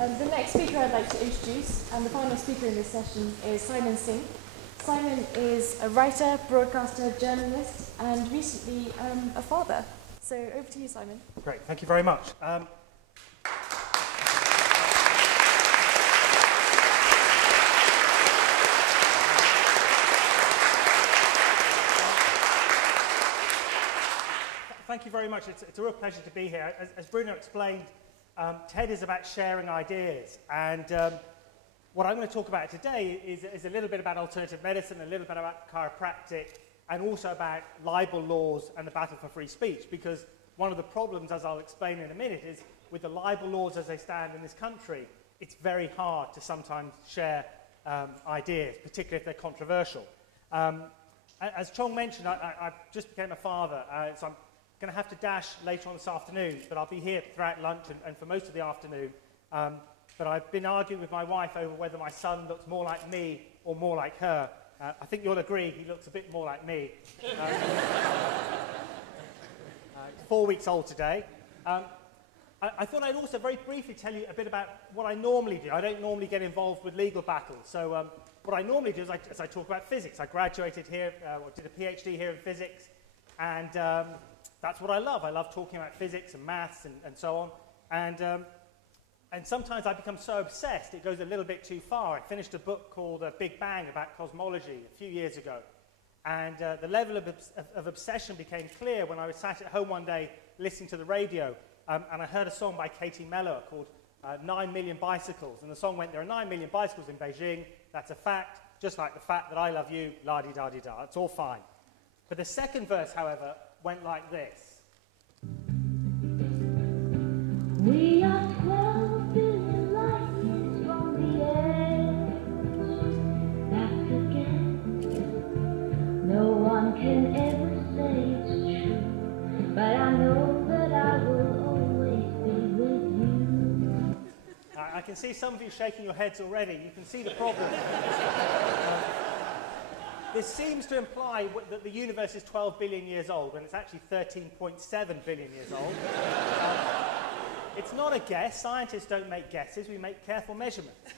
The next speaker I'd like to introduce, and the final speaker in this session, is Simon Singh. Simon is a writer, broadcaster, journalist, and recently a father. So over to you, Simon. Great, thank you very much. Thank you very much. It's a real pleasure to be here. As Bruno explained, TED is about sharing ideas, and what I'm going to talk about today is a little bit about alternative medicine, a little bit about chiropractic, and also about libel laws and the battle for free speech, because one of the problems, as I'll explain in a minute, is with the libel laws as they stand in this country, it's very hard to sometimes share ideas, particularly if they're controversial. As Chong mentioned, I just became a father, so I'm going to have to dash later on this afternoon, but I'll be here throughout lunch and for most of the afternoon. But I've been arguing with my wife over whether my son looks more like me or more like her. I think you'll agree he looks a bit more like me. He's 4 weeks old today. I thought I'd also very briefly tell you a bit about what I normally do. I don't normally get involved with legal battles. So what I normally do is I talk about physics. I graduated here, or did a PhD here in physics, and that's what I love. I love talking about physics and maths and so on. And sometimes I become so obsessed it goes a little bit too far. I finished a book called Big Bang about cosmology a few years ago. And the level of obsession became clear when I was sat at home one day listening to the radio. And I heard a song by Katie Melua called 9 Million Bicycles. And the song went, there are 9 million bicycles in Beijing. That's a fact, just like the fact that I love you, la-di-da-di-da. It's all fine. But the second verse, however, went like this. We are 12 billion light years from the edge. That's again. No one can ever say it's true, but I know that I will always be with you. I can see some of you shaking your heads already. You can see the problem. This seems to imply that the universe is 12 billion years old, when it's actually 13.7 billion years old. It's not a guess. Scientists don't make guesses. We make careful measurements.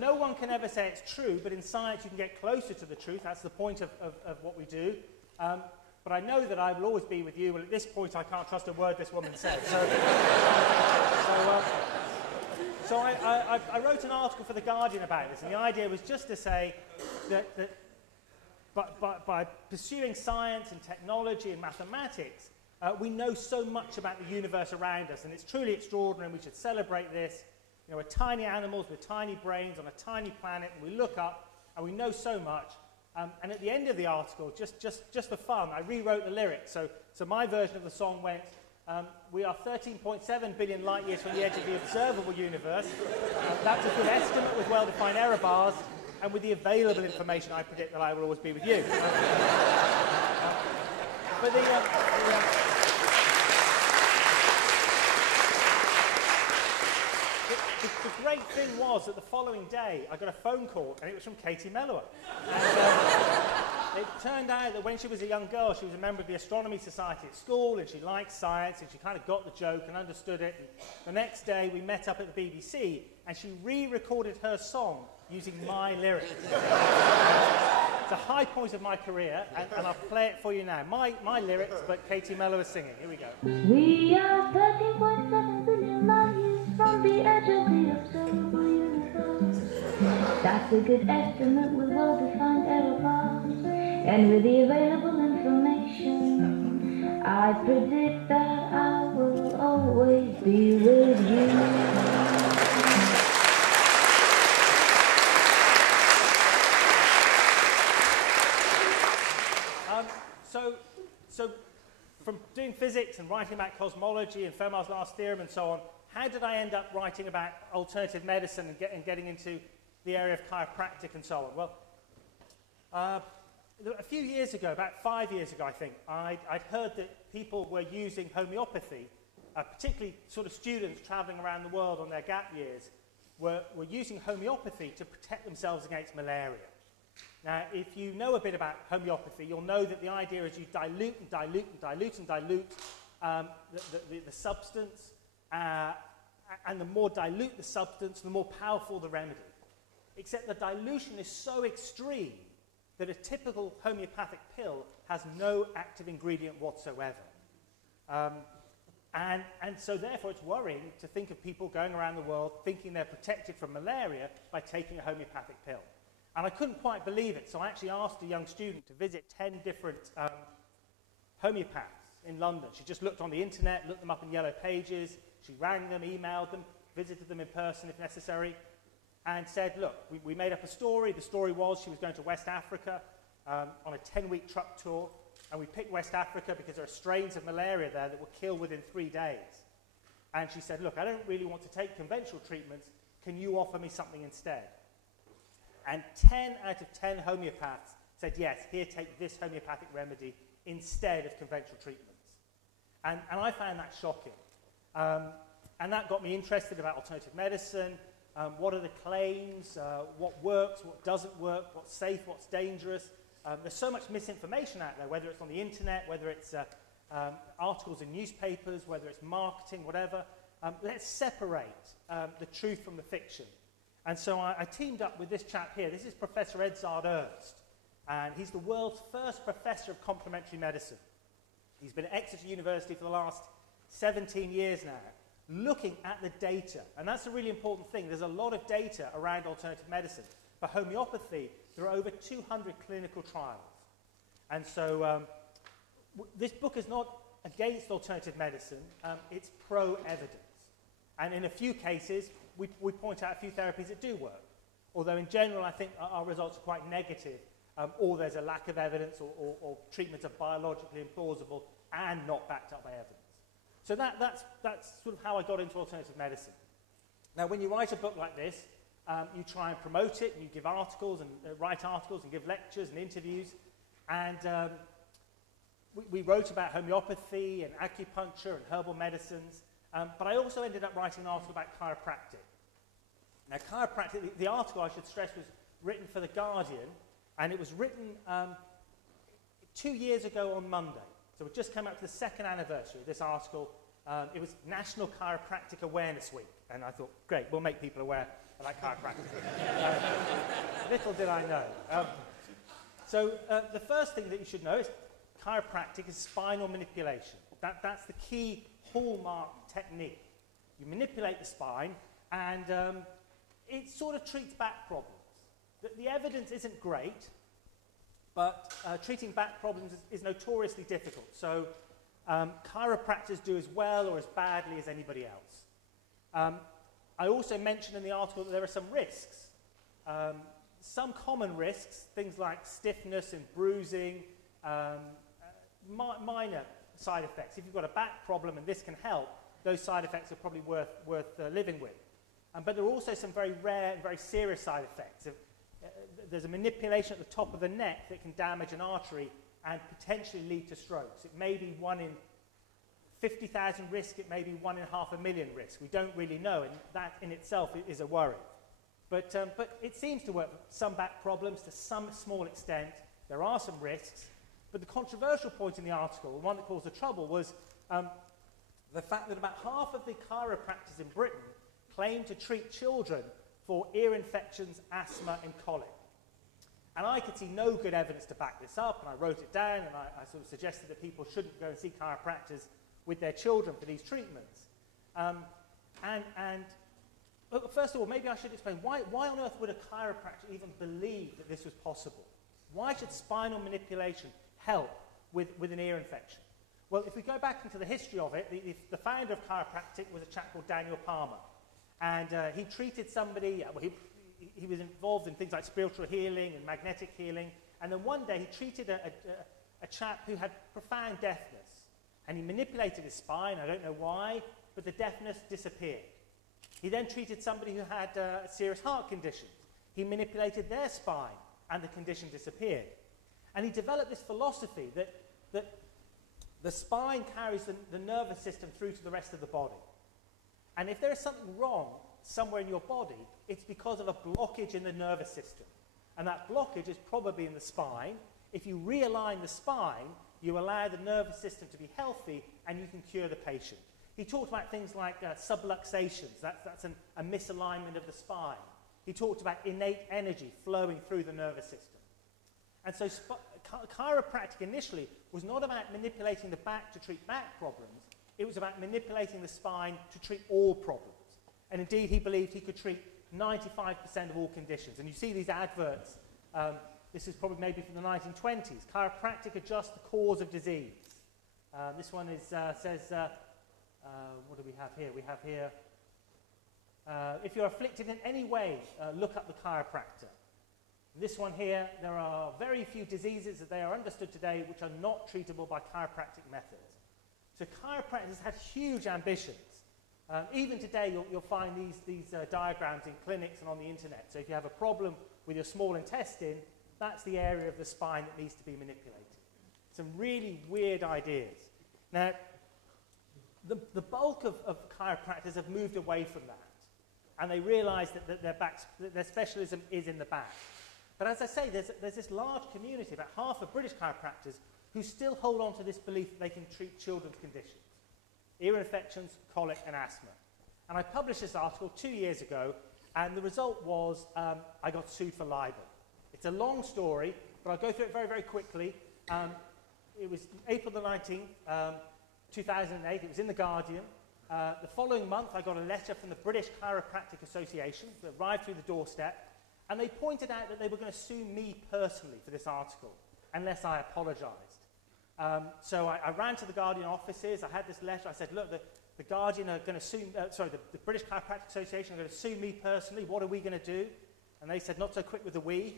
No one can ever say it's true, but in science you can get closer to the truth. That's the point of what we do. But I know that I will always be with you, and at this point I can't trust a word this woman says. So I wrote an article for The Guardian about this, and the idea was just to say that by pursuing science and technology and mathematics, we know so much about the universe around us, and it's truly extraordinary, and we should celebrate this. You know, we're tiny animals with tiny brains on a tiny planet, and we look up, and we know so much. And at the end of the article, just for fun, I rewrote the lyrics. So my version of the song went, we are 13.7 billion light years from the edge of the observable universe. That's a good estimate with well-defined error bars, and with the available information, I predict that I will always be with you. But the great thing was that the following day, I got a phone call, and it was from Katie Melua. And it turned out that when she was a young girl, she was a member of the Astronomy Society at school, and she liked science, and she kind of got the joke and understood it. And the next day, we met up at the BBC, and she re-recorded her song using my lyrics. It's a high point of my career, and I'll play it for you now. My lyrics, but Katie Melua singing. Here we go. We are 13.7 billion light years from the edge of the observable universe. That's a good estimate with well-defined error bars. And with the available information, I predict that I will always be with you. So from doing physics and writing about cosmology and Fermat's last theorem and so on, how did I end up writing about alternative medicine and getting into the area of chiropractic and so on? Well, a few years ago, about 5 years ago, I think, I'd heard that people were using homeopathy, particularly sort of students traveling around the world on their gap years, were using homeopathy to protect themselves against malaria. Now, if you know a bit about homeopathy, you'll know that the idea is you dilute and dilute and dilute and dilute the substance and the more dilute the substance, the more powerful the remedy. Except the dilution is so extreme that a typical homeopathic pill has no active ingredient whatsoever. And so therefore it's worrying to think of people going around the world thinking they're protected from malaria by taking a homeopathic pill. And I couldn't quite believe it, so I actually asked a young student to visit 10 different homeopaths in London. She just looked on the internet, looked them up in yellow pages, she rang them, emailed them, visited them in person if necessary, and said, look, we made up a story. The story was she was going to West Africa on a 10-week truck tour, and we picked West Africa because there are strains of malaria there that will kill within 3 days. And she said, look, I don't really want to take conventional treatments. Can you offer me something instead? And 10 out of 10 homeopaths said, yes, here, take this homeopathic remedy instead of conventional treatments. And I found that shocking. And that got me interested about alternative medicine. What are the claims? What works? What doesn't work? What's safe? What's dangerous? There's so much misinformation out there, whether it's on the internet, whether it's articles in newspapers, whether it's marketing, whatever. Let's separate the truth from the fiction. And so I teamed up with this chap here. This is Professor Edzard Ernst, and he's the world's first professor of complementary medicine. He's been at Exeter University for the last 17 years now, looking at the data. And that's a really important thing. There's a lot of data around alternative medicine. For homeopathy, there are over 200 clinical trials. And so this book is not against alternative medicine, it's pro-evidence. And in a few cases, we point out a few therapies that do work. Although in general, I think our results are quite negative, or there's a lack of evidence, or treatments are biologically implausible and not backed up by evidence. So that's sort of how I got into alternative medicine. Now, when you write a book like this, you try and promote it, and you give articles, and write articles, and give lectures and interviews. And we wrote about homeopathy and acupuncture and herbal medicines. But I also ended up writing an article about chiropractic. Now, chiropractic, the article, I should stress, was written for The Guardian, and it was written 2 years ago on Monday. So it just came up to the second anniversary of this article. It was National Chiropractic Awareness Week, and I thought, great, we'll make people aware about chiropractic. Little did I know. So the first thing that you should know is chiropractic is spinal manipulation. That's the key hallmark technique. You manipulate the spine, and it sort of treats back problems. The evidence isn't great, but treating back problems is notoriously difficult. So chiropractors do as well or as badly as anybody else. I also mentioned in the article that there are some risks. Some common risks, things like stiffness and bruising, minor side effects. If you've got a back problem and this can help, those side effects are probably worth living with. But there are also some very rare and very serious side effects. There's a manipulation at the top of the neck that can damage an artery and potentially lead to strokes. It may be 1 in 50,000 risk, it may be 1 in 500,000 risk. We don't really know, and that in itself is a worry. But it seems to work for some back problems to some small extent. There are some risks. But the controversial point in the article, the one that caused the trouble, was the fact that about half of the chiropractors in Britain claim to treat children for ear infections, asthma, and colic. And I could see no good evidence to back this up, and I wrote it down, and I sort of suggested that people shouldn't go and see chiropractors with their children for these treatments. But first of all, maybe I should explain, why on earth would a chiropractor even believe that this was possible? Why should spinal manipulation help with an ear infection? Well, if we go back into the history of it, the founder of chiropractic was a chap called Daniel Palmer. And he treated somebody, he was involved in things like spiritual healing and magnetic healing. And then one day he treated a chap who had profound deafness. And he manipulated his spine, I don't know why, but the deafness disappeared. He then treated somebody who had a serious heart condition. He manipulated their spine, and the condition disappeared. And he developed this philosophy that the spine carries the nervous system through to the rest of the body. And if there is something wrong somewhere in your body, it's because of a blockage in the nervous system. And that blockage is probably in the spine. If you realign the spine, you allow the nervous system to be healthy, and you can cure the patient. He talked about things like subluxations, that's a misalignment of the spine. He talked about innate energy flowing through the nervous system. And so chiropractic initially was not about manipulating the back to treat back problems, it was about manipulating the spine to treat all problems. And indeed, he believed he could treat 95% of all conditions. And you see these adverts, this is probably maybe from the 1920s, chiropractic adjusts the cause of disease. This one is, says, what do we have here? We have here, if you're afflicted in any way, look up the chiropractor. This one here, there are very few diseases that they are understood today which are not treatable by chiropractic methods. So chiropractors had huge ambitions. Even today, you'll find these diagrams in clinics and on the internet. So if you have a problem with your small intestine, that's the area of the spine that needs to be manipulated. Some really weird ideas. Now, the bulk of chiropractors have moved away from that. And they realize that their specialism is in the back. But as I say, there's this large community, about half of British chiropractors, who still hold on to this belief that they can treat children's conditions. Ear infections, colic, and asthma. And I published this article 2 years ago, and the result was I got sued for libel. It's a long story, but I'll go through it very, very quickly. It was April the 19th, 2008. It was in The Guardian. The following month, I got a letter from the British Chiropractic Association that arrived through the doorstep, and they pointed out that they were going to sue me personally for this article, unless I apologised. So I ran to the Guardian offices. I had this letter. I said, look, the Guardian are going to sue, the British Chiropractic Association are going to sue me personally. What are we going to do? And they said, not so quick with the we.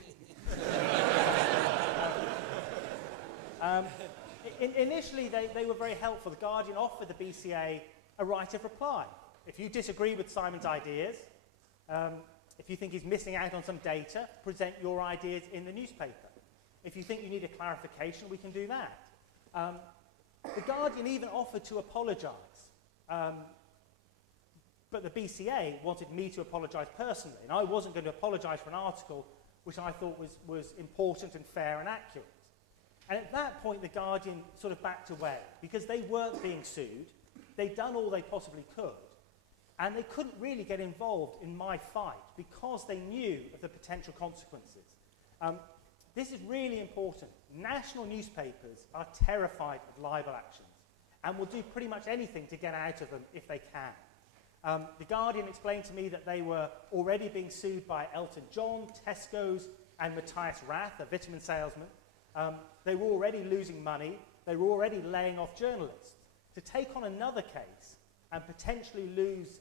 Initially, they were very helpful. The Guardian offered the BCA a right of reply. If you disagree with Simon's ideas, if you think he's missing out on some data, present your ideas in the newspaper. If you think you need a clarification, we can do that. The Guardian even offered to apologise. But the BCA wanted me to apologise personally, and I wasn't going to apologise for an article which I thought was important and fair and accurate. And at that point, the Guardian sort of backed away, because they weren't being sued. They'd done all they possibly could, and they couldn't really get involved in my fight because they knew of the potential consequences. This is really important. National newspapers are terrified of libel actions and will do pretty much anything to get out of them if they can. The Guardian explained to me that they were already being sued by Elton John, Tesco's, and Matthias Rath, a vitamin salesman. They were already losing money. They were already laying off journalists. To take on another case and potentially lose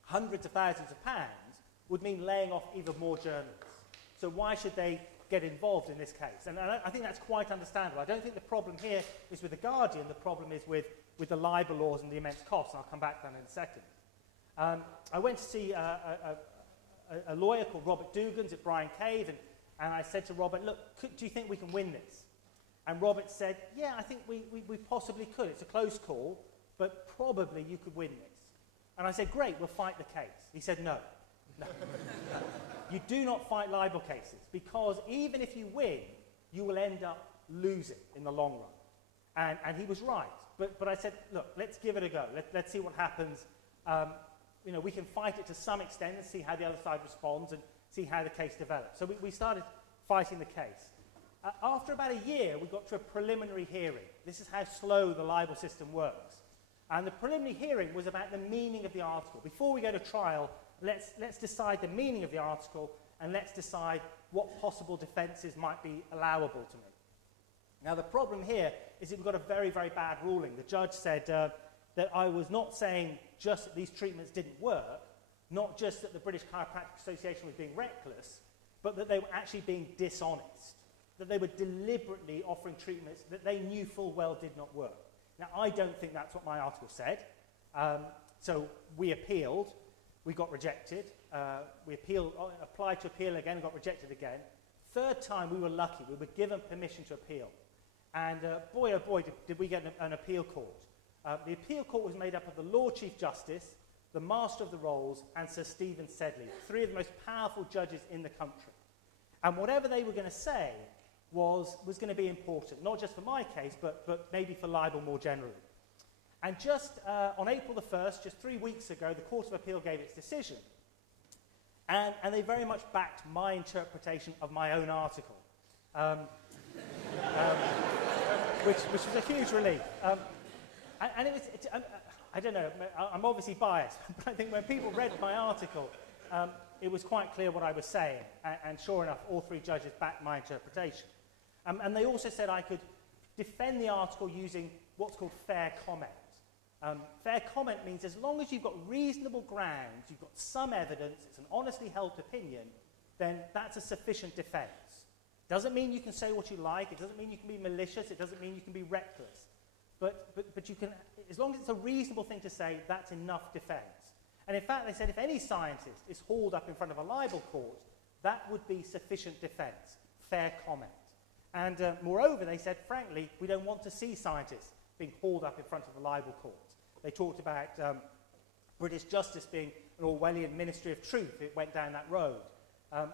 hundreds of thousands of pounds would mean laying off even more journalists. So why should they get involved in this case? And I think that's quite understandable. I don't think the problem here is with the Guardian. The problem is with the libel laws and the immense costs, and I'll come back to that in a second. I went to see a lawyer called Robert Dugans at Bryan Cave, and I said to Robert, look, do you think we can win this? And Robert said, yeah, I think we possibly could. It's a close call, but probably you could win this. And I said, great, we'll fight the case. He said, no. You do not fight libel cases, because even if you win, you will end up losing in the long run. And he was right. But I said, look, let's give it a go. Let's see what happens. We can fight it to some extent and see how the other side responds and see how the case develops. So we started fighting the case. After about a year, we got to a preliminary hearing. This is how slow the libel system works. And the preliminary hearing was about the meaning of the article. Before we go to trial, let's decide the meaning of the article, and let's decide what possible defences might be allowable to me. Now, the problem here is that we've got a very, very bad ruling. The judge said that I was not saying just that these treatments didn't work, not just that the British Chiropractic Association was being reckless, but that they were actually being dishonest, that they were deliberately offering treatments that they knew full well did not work. Now, I don't think that's what my article said. So we appealed. We got rejected. We applied to appeal again and got rejected again. Third time, we were lucky. We were given permission to appeal. And boy, oh boy, did we get an appeal court. The appeal court was made up of the Lord Chief Justice, the Master of the Rolls, and Sir Stephen Sedley, three of the most powerful judges in the country. And whatever they were going to say was going to be important, not just for my case, but maybe for libel more generally. And just on April the 1st, just 3 weeks ago, the Court of Appeal gave its decision. And they very much backed my interpretation of my own article, which was a huge relief. And I don't know, I'm obviously biased, but I think when people read my article, it was quite clear what I was saying. And sure enough, all 3 judges backed my interpretation. And they also said I could defend the article using what's called fair comment. Fair comment means as long as you've got reasonable grounds, you've got some evidence, it's an honestly held opinion, then that's a sufficient defence. Doesn't mean you can say what you like, it doesn't mean you can be malicious, it doesn't mean you can be reckless. But you can, as long as it's a reasonable thing to say, that's enough defence. And in fact, they said if any scientist is hauled up in front of a libel court, that would be sufficient defence, fair comment. And moreover, they said, frankly, we don't want to see scientists being hauled up in front of a libel court. They talked about British justice being an Orwellian ministry of truth. It went down that road.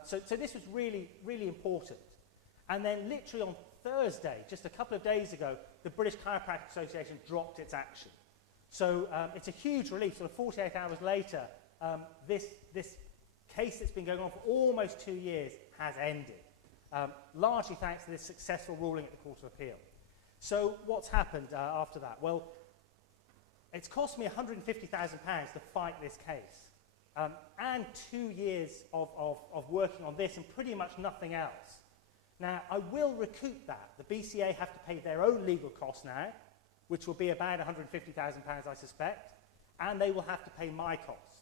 So this was really, really important. And then literally on Thursday, just a couple of days ago, the British Chiropractic Association dropped its action. So it's a huge relief. Sort of 48 hours later, this case that's been going on for almost 2 years has ended, largely thanks to this successful ruling at the Court of Appeal. So what's happened after that? Well, it's cost me £150,000 to fight this case, and 2 years of working on this and pretty much nothing else. Now, I will recoup that. The BCA have to pay their own legal costs now, which will be about £150,000, I suspect, and they will have to pay my costs.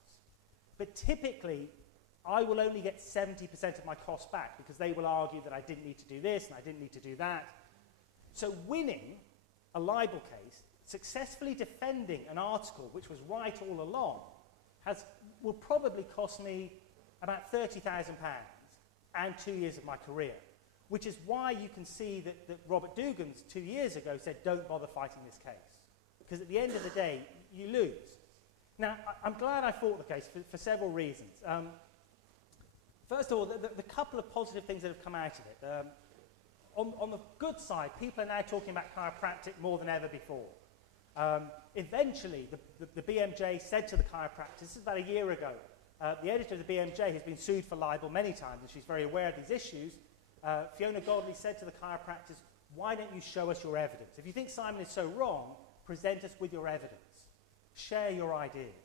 But typically, I will only get 70% of my costs back because they will argue that I didn't need to do this and I didn't need to do that. So winning a libel case, successfully defending an article which was right all along, will probably cost me about £30,000 and 2 years of my career, which is why you can see that Robert Dugans 2 years ago said, don't bother fighting this case, because at the end of the day, you lose. Now, I'm glad I fought the case for several reasons. First of all, the couple of positive things that have come out of it. On the good side, people are now talking about chiropractic more than ever before. Eventually, the BMJ said to the chiropractors, this is about a year ago, the editor of the BMJ has been sued for libel many times, and she's very aware of these issues. Fiona Godley said to the chiropractors, why don't you show us your evidence? If you think Simon is so wrong, present us with your evidence. Share your ideas.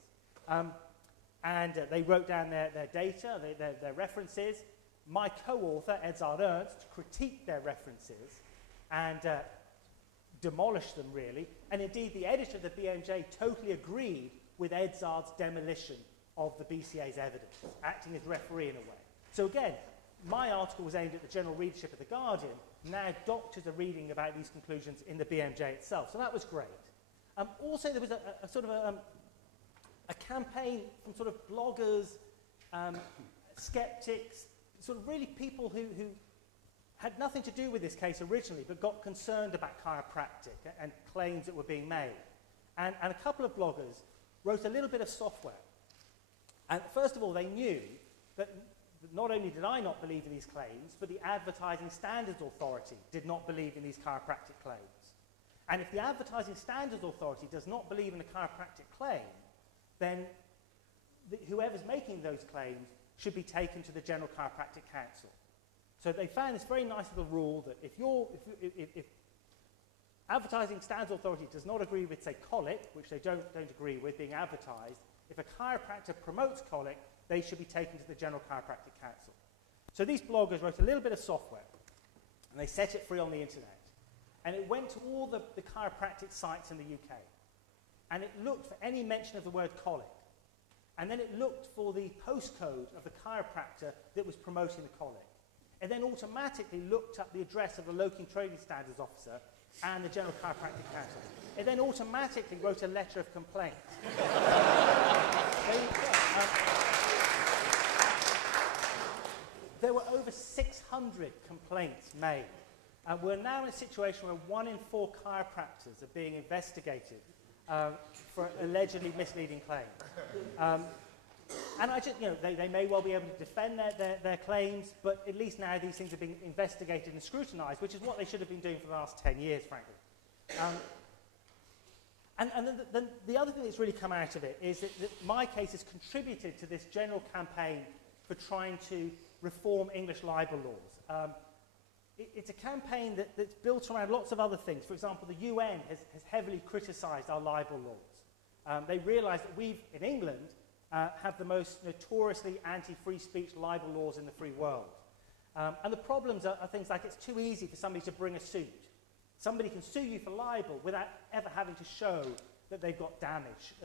And they wrote down their data, their references. My co-author, Edzard Ernst, critiqued their references and demolished them, really. And indeed, the editor of the BMJ totally agreed with Edzard's demolition of the BCA's evidence, acting as referee in a way. So again, my article was aimed at the general readership of The Guardian. Now doctors are reading about these conclusions in the BMJ itself. So that was great. Also, there was a sort of a campaign from sort of bloggers, skeptics, sort of really people who had nothing to do with this case originally, but got concerned about chiropractic and claims that were being made. And a couple of bloggers wrote a little bit of software. And first of all, they knew that not only did I not believe in these claims, but the Advertising Standards Authority did not believe in these chiropractic claims. And if the Advertising Standards Authority does not believe in a chiropractic claim, then whoever's making those claims should be taken to the General Chiropractic Council. So they found this very nice little rule that if Advertising Standards Authority does not agree with, say, colic, which they don't agree with being advertised, if a chiropractor promotes colic, they should be taken to the General Chiropractic Council. So these bloggers wrote a little bit of software, and they set it free on the internet. And it went to all the chiropractic sites in the UK. And it looked for any mention of the word colic. And then it looked for the postcode of the chiropractor that was promoting the colic. It then automatically looked up the address of the Local Trading Standards Officer and the General Chiropractic Council. It then automatically wrote a letter of complaint. There were over 600 complaints made. And we're now in a situation where 1 in 4 chiropractors are being investigated for allegedly misleading claims. And I just, they may well be able to defend their claims, but at least now these things are being investigated and scrutinised, which is what they should have been doing for the last 10 years, frankly. And then the other thing that's really come out of it is that my case has contributed to this general campaign for trying to reform English libel laws. It's a campaign that's built around lots of other things. For example, the UN has heavily criticised our libel laws. They realise that we've, in England, have the most notoriously anti-free speech libel laws in the free world. And the problems are things like it's too easy for somebody to bring a suit. Somebody can sue you for libel without ever having to show that they've got damage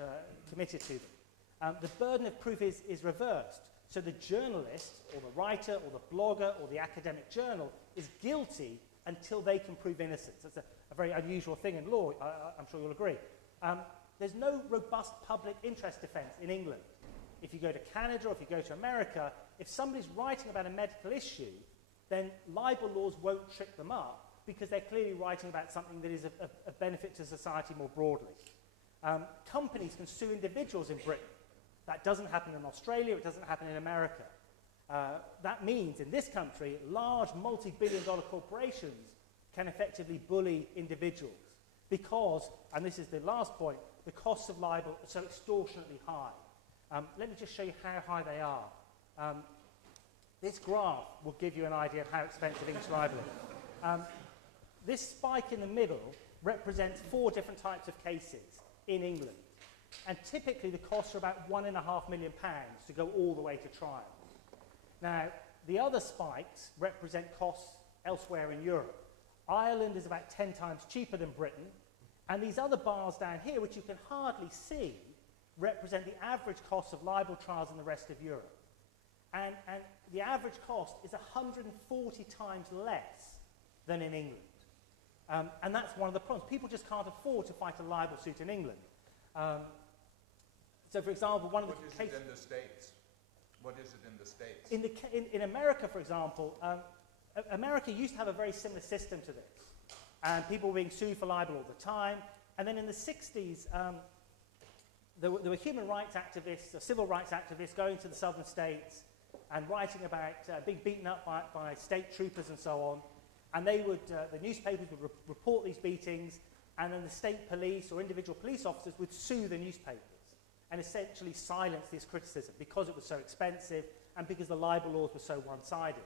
committed to them. The burden of proof is reversed. So the journalist, or the writer, or the blogger, or the academic journal is guilty until they can prove innocence. That's a very unusual thing in law, I'm sure you'll agree. There's no robust public interest defence in England. If you go to Canada or if you go to America, if somebody's writing about a medical issue, then libel laws won't trip them up because they're clearly writing about something that is of benefit to society more broadly. Companies can sue individuals in Britain. That doesn't happen in Australia, it doesn't happen in America. That means in this country, large multi-billion-dollar corporations can effectively bully individuals because, and this is the last point, the costs of libel are so extortionately high. Let me just show you how high they are. This graph will give you an idea of how expensive English libel is. This spike in the middle represents 4 different types of cases in England. And typically the costs are about £1.5 million to go all the way to trial. Now, the other spikes represent costs elsewhere in Europe. Ireland is about 10 times cheaper than Britain, and these other bars down here, which you can hardly see, represent the average cost of libel trials in the rest of Europe. And the average cost is 140 times less than in England. And that's one of the problems. People just can't afford to fight a libel suit in England. So, for example, one of the cases... What is it in the States? What is it in the States? In America, for example, America used to have a very similar system to this. And people were being sued for libel all the time. And then in the 60s, there were human rights activists, civil rights activists going to the southern states and writing about being beaten up by state troopers and so on. And they would, the newspapers would report these beatings, and then the state police or individual police officers would sue the newspapers and essentially silence this criticism because it was so expensive and because the libel laws were so one-sided.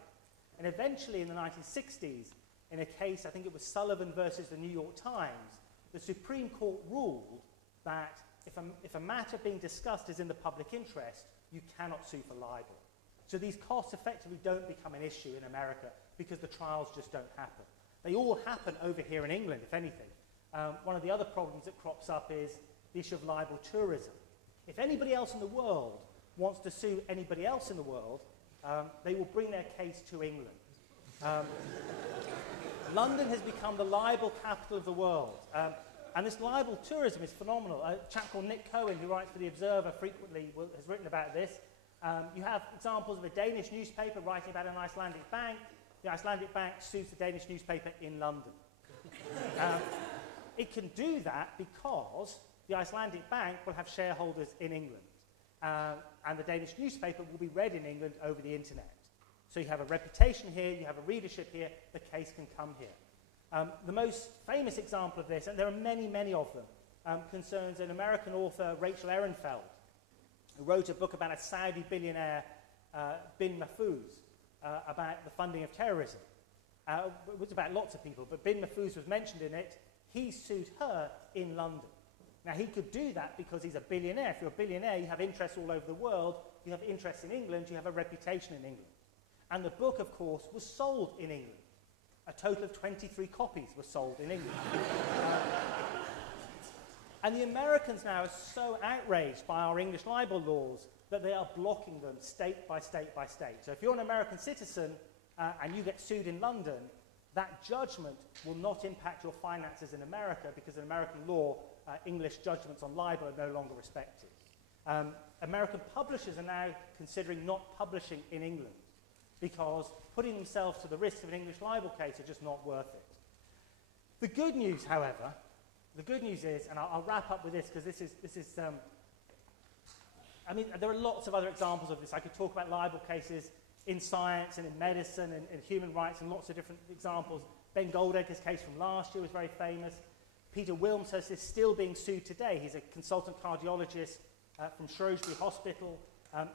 And eventually in the 1960s, in a case, I think it was Sullivan versus the New York Times, the Supreme Court ruled that if a matter being discussed is in the public interest, you cannot sue for libel. So these costs effectively don't become an issue in America because the trials just don't happen. They all happen over here in England, if anything. One of the other problems that crops up is the issue of libel tourism. If anybody else in the world wants to sue anybody else in the world, they will bring their case to England. London has become the libel capital of the world. And this libel tourism is phenomenal. A chap called Nick Cohen, who writes for The Observer frequently, has written about this. You have examples of a Danish newspaper writing about an Icelandic bank. The Icelandic bank sues the Danish newspaper in London. It can do that because the Icelandic bank will have shareholders in England. And the Danish newspaper will be read in England over the internet. So you have a reputation here, you have a readership here, the case can come here. The most famous example of this, and there are many, many of them, concerns an American author, Rachel Ehrenfeld, who wrote a book about a Saudi billionaire, bin Mahfouz, about the funding of terrorism. It was about lots of people, but bin Mahfouz was mentioned in it. He sued her in London. Now, he could do that because he's a billionaire. If you're a billionaire, you have interests all over the world. You have interests in England. You have a reputation in England. And the book, of course, was sold in England. A total of 23 copies were sold in England. And the Americans now are so outraged by our English libel laws that they are blocking them state by state by state. So if you're an American citizen and you get sued in London, that judgment will not impact your finances in America because in American law, English judgments on libel are no longer respected. American publishers are now considering not publishing in England because putting themselves to the risk of an English libel case are just not worth it. The good news, however, the good news is, and I'll wrap up with this because this is I mean, there are lots of other examples of this. I could talk about libel cases in science and in medicine and in human rights and lots of different examples. Ben Goldacre's case from last year was very famous. Peter Wilmshurst is still being sued today. He's a consultant cardiologist from Shrewsbury Hospital.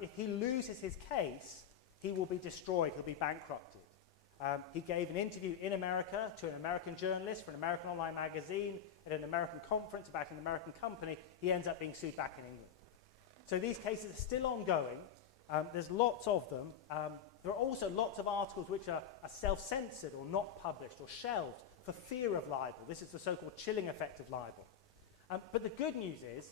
If he loses his case, he will be destroyed, he'll be bankrupted. He gave an interview in America to an American journalist for an American online magazine at an American conference about an American company. He ends up being sued back in England. So these cases are still ongoing. There's lots of them. There are also lots of articles which are self-censored or not published or shelved for fear of libel. This is the so-called chilling effect of libel. But the good news is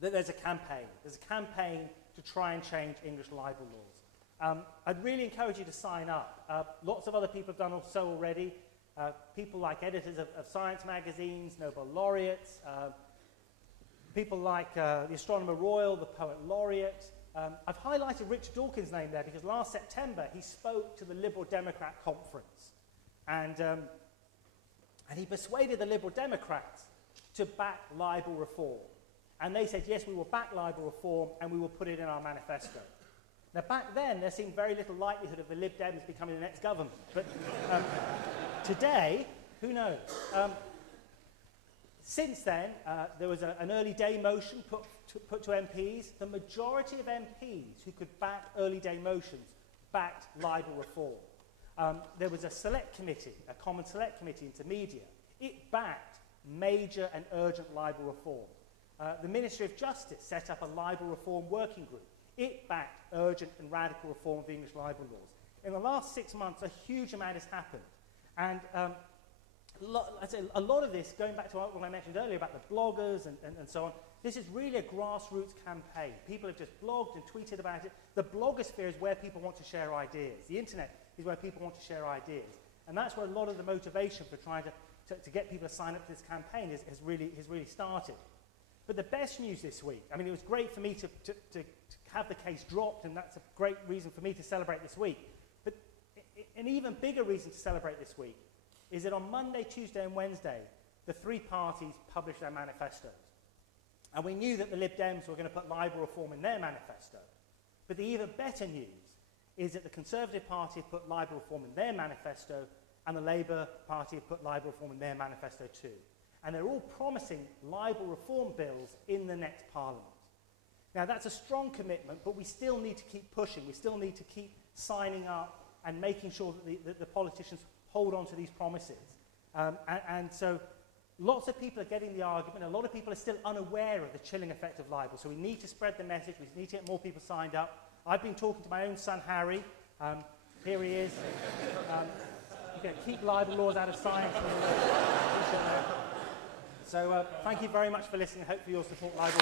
that there's a campaign. There's a campaign to try and change English libel laws. I'd really encourage you to sign up. Lots of other people have done so already. People like editors of science magazines, Nobel laureates, people like the Astronomer Royal, the Poet Laureate. I've highlighted Richard Dawkins' name there because last September he spoke to the Liberal Democrat conference. And he persuaded the Liberal Democrats to back libel reform. And they said, yes, we will back libel reform and we will put it in our manifesto. Now, back then, there seemed very little likelihood of the Lib Dems becoming the next government. But today, who knows? Since then, there was an early day motion put to MPs. The majority of MPs who could back early day motions backed libel reform. There was a select committee, a common select committee into media. It backed major and urgent libel reform. The Ministry of Justice set up a libel reform working group. It backed urgent and radical reform of the English libel laws. In the last 6 months, a huge amount has happened. And a lot of this, going back to what I mentioned earlier about the bloggers and so on, this is really a grassroots campaign. People have just blogged and tweeted about it. The blogosphere is where people want to share ideas. The internet is where people want to share ideas. And that's where a lot of the motivation for trying to get people to sign up to this campaign has really started. But the best news this week, I mean, it was great for me to have the case dropped, and that's a great reason for me to celebrate this week. But an even bigger reason to celebrate this week is that on Monday, Tuesday, and Wednesday, the three parties published their manifestos. And we knew that the Lib Dems were going to put libel reform in their manifesto. But the even better news is that the Conservative Party have put libel reform in their manifesto, and the Labour Party have put libel reform in their manifesto too. And they're all promising libel reform bills in the next Parliament. Now, that's a strong commitment, but we still need to keep pushing. We still need to keep signing up and making sure that the politicians hold on to these promises. And so lots of people are getting the argument. A lot of people are still unaware of the chilling effect of libel. So we need to spread the message. We need to get more people signed up. I've been talking to my own son, Harry. Here he is. Keep libel laws out of science. So thank you very much for listening. Hopefully you'll support libel.